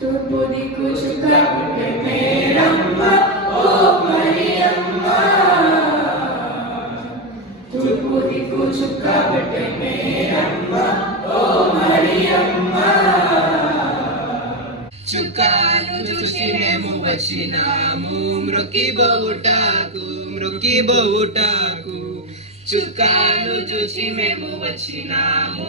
తూర్పు దిక్కు చుక్క మేరమ్మ ఓ మరియమ్మ. తూర్పు దిక్కు చుక్క మేరమ్మ ఓ మరియమ్మ. చుక్కాను చూసి మేము వచ్చినాము మృకి బొవుటాకు మృకి బొవుటాకు చూసి మేము వచ్చినాము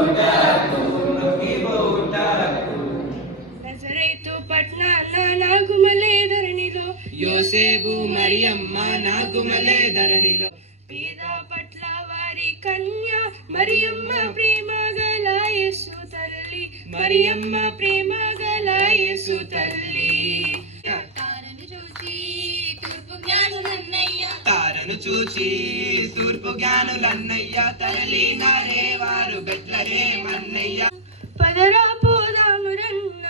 యోసేపు మరియమ్మ నాగుమలే ధరణిలో. పేద పట్ల వారి కన్య మరియమ్మ ప్రేమ గల యేసు తల్లి. మరియమ్మ ప్రేమ గల యేసు తల్లి. తారను చూసి తూర్పు జ్ఞానులన్నయ్య. తారను చూచి తూర్పు జ్ఞానులన్నయ్య తరలి నారే వారు బెట్లరే మన్నయ్య పదరా పోదాము రన్న